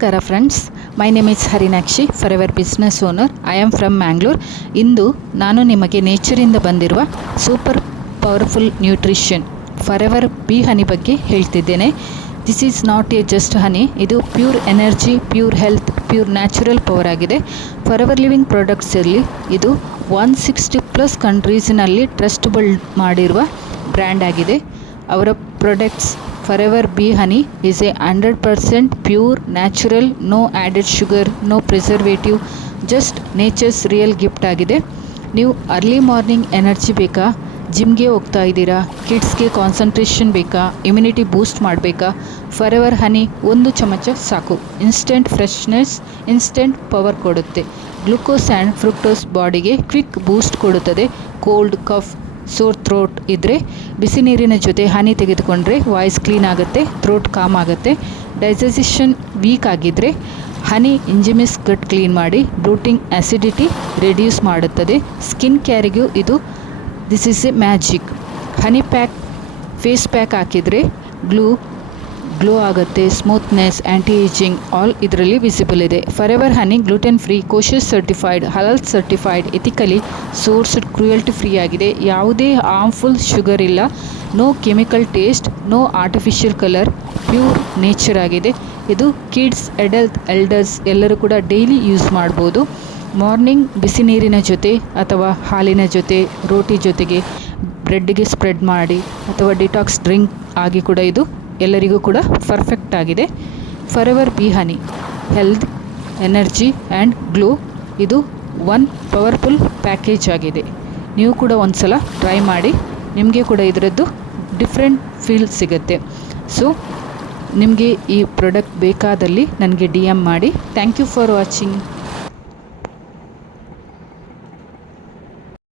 ನಮಸ್ಕಾರ friends, my name is Harinakshi, Forever business owner. I am from Mangalore. ಇಂದು ನಾನು ನಿಮಗೆ ನೇಚರಿಂದ ಬಂದಿರುವ super powerful nutrition Forever bee honey ಬಗ್ಗೆ ಹೇಳ್ತಿದ್ದೇನೆ. This is not a just honey, ಇದು pure energy, pure health, pure natural power ಆಗಿದೆ. Forever living ಪ್ರಾಡಕ್ಟ್ಸಲ್ಲಿ ಇದು 160+ ಕಂಟ್ರೀಸ್ನಲ್ಲಿ ಟ್ರಸ್ಟಬಲ್ ಮಾಡಿರುವ ಬ್ರ್ಯಾಂಡ್ ಆಗಿದೆ. ಅವರ products Forever Bee Honey is a 100% pure, natural, no added sugar, no preservative, just nature's real gift ಆಗಿದೆ. ನೀವು ಅರ್ಲಿ ಮಾರ್ನಿಂಗ್ ಎನರ್ಜಿ ಬೇಕಾ, ಜಿಮ್ಗೆ ಹೋಗ್ತಾ ಇದ್ದೀರಾ, ಕಿಡ್ಸ್ಗೆ ಕಾನ್ಸಂಟ್ರೇಷನ್ ಬೇಕಾ, ಇಮ್ಯುನಿಟಿ ಬೂಸ್ಟ್ ಮಾಡಬೇಕಾ, ಫಾರೆವರ್ ಹನಿ ಒಂದು ಚಮಚ ಸಾಕು. ಇನ್ಸ್ಟೆಂಟ್ ಫ್ರೆಶ್ನೆಸ್, ಇನ್ಸ್ಟೆಂಟ್ ಪವರ್ ಕೊಡುತ್ತೆ. ಗ್ಲೂಕೋಸ್ ಆ್ಯಂಡ್ ಫ್ರುಕ್ಟೋಸ್ ಬಾಡಿಗೆ ಕ್ವಿಕ್ ಬೂಸ್ಟ್ ಕೊಡುತ್ತದೆ. ಕೋಲ್ಡ್, ಕಫ್, ಸೋರ್ ಥ್ರೋಟ್ ಇದ್ದರೆ ಬಿಸಿ ನೀರಿನ ಜೊತೆ ಹನಿ ತೆಗೆದುಕೊಂಡ್ರೆ ವಾಯ್ಸ್ ಕ್ಲೀನ್ ಆಗುತ್ತೆ, ಥ್ರೋಟ್ ಕಾಮ್ ಆಗುತ್ತೆ. ಡೈಜೆಷನ್ ವೀಕ್ ಆಗಿದ್ದರೆ ಹನಿ ಇಂಜಿಮಿಸ್ ಗಟ್ ಕ್ಲೀನ್ ಮಾಡಿ ಬ್ಲೂಟಿಂಗ್ ಆ್ಯಸಿಡಿಟಿ ರೆಡ್ಯೂಸ್ ಮಾಡುತ್ತದೆ. ಸ್ಕಿನ್ ಕೇರಿಗೂ ಇದು this is a magic. Honey pack face pack ಹಾಕಿದರೆ ಗ್ಲೋ ಆಗುತ್ತೆ, ಸ್ಮೂತ್ನೆಸ್, ಆ್ಯಂಟಿ ಏಜಿಂಗ್ ಆಲ್ ಇದರಲ್ಲಿ ವಿಸಿಬಲ್ ಇದೆ. Forever honey gluten free, kosher certified, halal certified, ethically sourced, cruelty free ಆಗಿದೆ. ಯಾವುದೇ ಹಾರ್ಮ್ಫುಲ್ ಶುಗರ್ ಇಲ್ಲ, no chemical taste, no artificial colour, pure nature ಆಗಿದೆ. ಇದು kids, elders ಎಲ್ಲರೂ ಕೂಡ ಡೈಲಿ ಯೂಸ್ ಮಾಡ್ಬೋದು. ಮಾರ್ನಿಂಗ್ ಬಿಸಿ ನೀರಿನ ಜೊತೆ ಅಥವಾ ಹಾಲಿನ ಜೊತೆ, ರೋಟಿ ಜೊತೆಗೆ, ಬ್ರೆಡ್ಗೆ ಸ್ಪ್ರೆಡ್ ಮಾಡಿ ಅಥವಾ ಡಿಟಾಕ್ಸ್ ಡ್ರಿಂಕ್ ಆಗಿ ಕೂಡ ಇದು ಎಲ್ಲರಿಗೂ ಕೂಡ ಪರ್ಫೆಕ್ಟ್ ಆಗಿದೆ. Forever B honey health, energy and glow, ಇದು ಒನ್ ಪವರ್ಫುಲ್ ಪ್ಯಾಕೇಜ್ ಆಗಿದೆ. ನೀವು ಕೂಡ ಒಂದು ಸಲ ಟ್ರೈ ಮಾಡಿ, ನಿಮಗೆ ಕೂಡ ಇದರದ್ದು ಡಿಫ್ರೆಂಟ್ ಫೀಲ್ ಸಿಗುತ್ತೆ. ಸೊ ನಿಮಗೆ ಈ ಪ್ರಾಡಕ್ಟ್ ಬೇಕಾದಲ್ಲಿ ನನಗೆ DM ಮಾಡಿ. Thank you for watching.